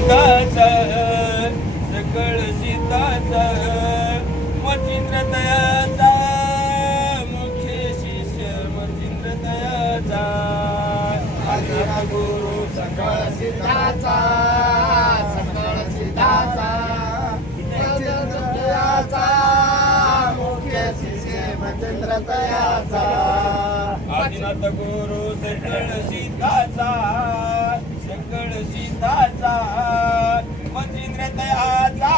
सीताचा सकळ सीताचा मचिंद्र तयाचा मुख्य शिष्य मचिंद्र तयाचा आदिनाथ गुरु सकळ सिद्धाचा सकळ सिद्धाचा मचिंद्र तयाचा मुख्य शिष्य मचिंद्र तयाचा आदिनाथ गुरु सकळ सीताचा सकळ सीताचा मचिंद्र तयाचा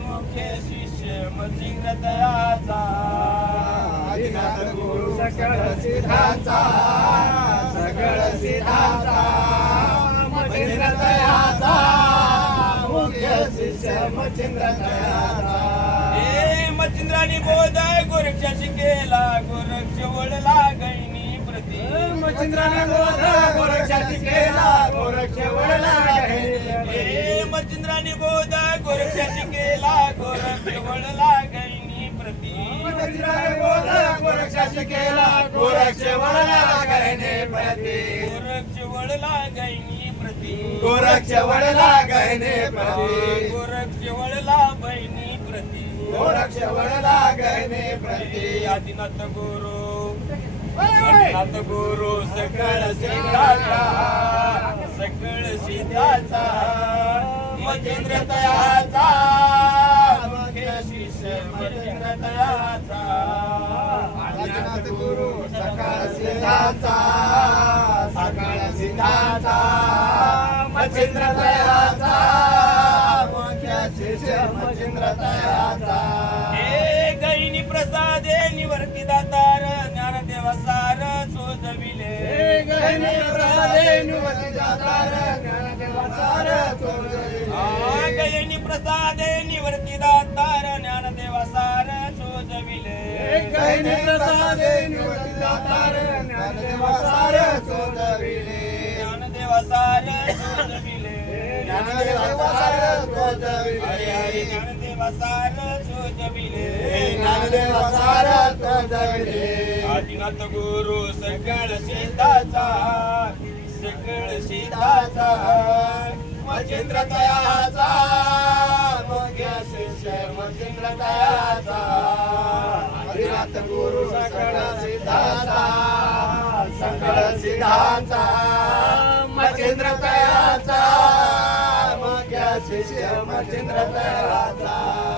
मुख्य शिष्य मचिंद्र तयाचा आदिनाथ गुरु सकळ सिद्धाचा सकळ सिद्धाचा मचिंद्र तयाचा मुख्य शिष्य मचिंद्र तयाचा मचिंद्राने बोध गोरक्षाशी केला गोरक्ष वळला गैनी प्रती मचिंद्राने बोध गोरक्षाशी केला गोरक्ष वळला गैनी मचिंद्राने बोध गोरक्षाशी केला गोरक्ष वळला गैनी प्रती मचिंद्राने बोध गोरक्षाशी केला गोरक्ष वळला गैनी प्रती गोरक्ष वळला गैनी प्रती गोरक्ष वळला गैनी प्रती गोरक्ष वळला बहिणी प्रती गोरक्ष वळला गैनी प्रती आदिनाथ गुरु सकळ सिद्धाचा सकळ सिद्धाचा मचिंद्र तयाचा मुख्य शिष्य मचिंद्र तयाचा आदिनाथ गुरु सकळ सिद्धाचा सकळ सिद्धाचा मचिंद्र तयाचा मुख्य शिष्य मचिंद्र तयाचा गैनी प्रसादे निवर्ती दातार ज्ञानदेवा सार सोजविले गैनी प्रसादे निवर्ती दातार ज्ञानदेवा सार सोजविले गैनी प्रसादे निवर्ती दातार ज्ञानदेवा सार सोजविले गैनी प्रसादे निवर्ती दातार ज्ञानदेवा सार सोजविले ज्ञानदेवा सार सोजविले ज्ञानदेवा सार सोजविले हरे हरे ज्ञानदेवा सार सोजविले ज्ञानदेवा सार सोजविले आदिनाथ गुरु सकळ सीताचा सकळ सीताचा मचिंद्र तयाचा मुख्य शिष्य मचिंद्र तयाचा आदिनाथ गुरु सकळ सिद्धाचा सकळ सिद्धाचा मचिंद्र तयाचा मुख्य शिष्य मचिंद्र तयाचा